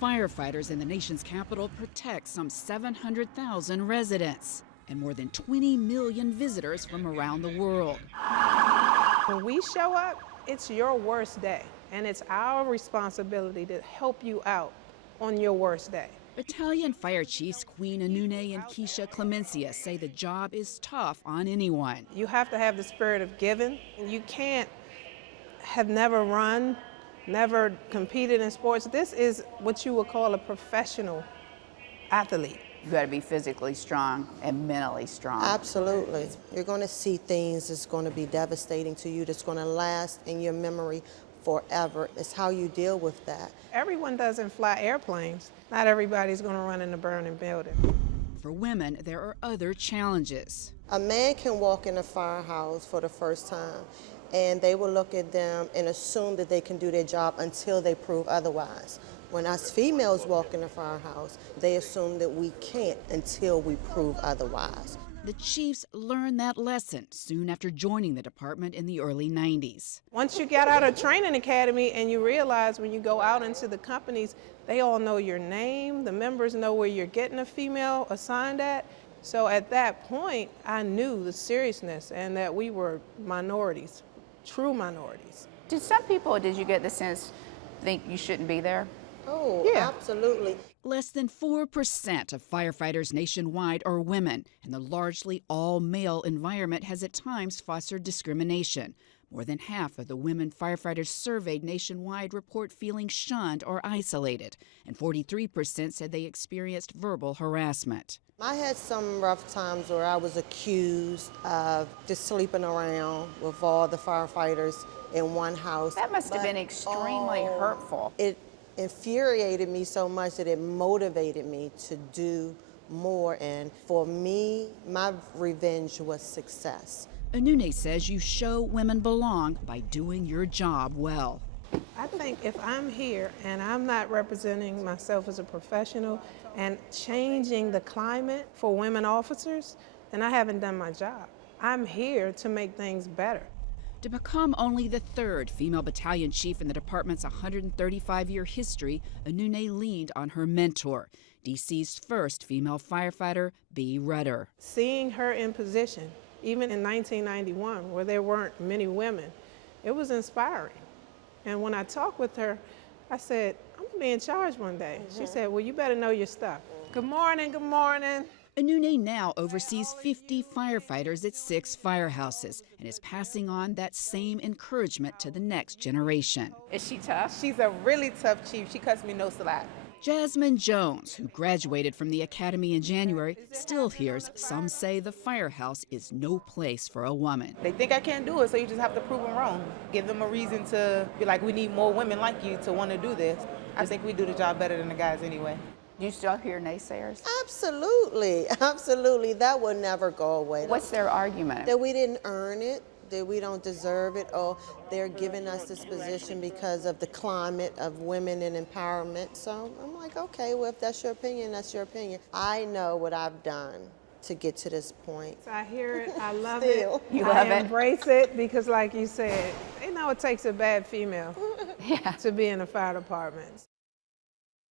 Our firefighters in the nation's capital protect some 700,000 residents and more than 20 million visitors from around the world. When we show up, it's your worst day, and it's our responsibility to help you out on your worst day. Battalion Fire Chiefs Queen Anunay and Kishia Clemencia say the job is tough on anyone. You have to have the spirit of giving. You can't have never run, never competed in sports. This is what you would call a professional athlete. You got to be physically strong and mentally strong. Absolutely. You're going to see things that's going to be devastating to you, that's going to last in your memory forever. It's how you deal with that. Everyone doesn't fly airplanes. Not everybody's going to run in a burning building. For women, there are other challenges. A man can walk in a firehouse for the first time, and they will look at them and assume that they can do their job until they prove otherwise. When us females walk in the firehouse, they assume that we can't until we prove otherwise. The Chiefs learned that lesson soon after joining the department in the early 90s. Once you get out of training academy and you realize when you go out into the companies, they all know your name, the members know where you're getting a female assigned at. So at that point, I knew the seriousness and that we were minorities, true minorities. Did some people, did you get the sense, think you shouldn't be there? Oh, yeah. Absolutely. Less than 4% of firefighters nationwide are women, and the largely all-male environment has at times fostered discrimination. More than half of the women firefighters surveyed nationwide report feeling shunned or isolated, and 43% said they experienced verbal harassment. I had some rough times where I was accused of just sleeping around with all the firefighters in one house. That must have been extremely hurtful. It infuriated me so much that it motivated me to do more, and for me, my revenge was success. Anunay says you show women belong by doing your job well. I think if I'm here and I'm not representing myself as a professional and changing the climate for women officers, then I haven't done my job. I'm here to make things better. To become only the third female battalion chief in the department's 135-year history, Anunay leaned on her mentor, D.C.'s first female firefighter, Bee Rudder. Seeing her in position, even in 1991, where there weren't many women, it was inspiring. And when I talked with her, I said, I'm going to be in charge one day. She said, well, you better know your stuff. Good morning, good morning. Anunay now oversees 50 firefighters at 6 firehouses and is passing on that same encouragement to the next generation. Is she tough? She's a really tough chief. She cuts me no slack. Jasmine Jones, who graduated from the academy in January, still hears some say the firehouse is no place for a woman. They think I can't do it, so you just have to prove them wrong. Give them a reason to be like, we need more women like you to want to do this. I think we do the job better than the guys anyway. Do you still hear naysayers? Absolutely, absolutely. That will never go away. What's their argument? That we didn't earn it, that we don't deserve it, or they're giving us this position because of the climate of women and empowerment. So I'm like, okay, well, if that's your opinion, that's your opinion. I know what I've done to get to this point. I hear it, I love Still. it. You love it? I embrace it because like you said, they know it takes a bad female to be in the fire department.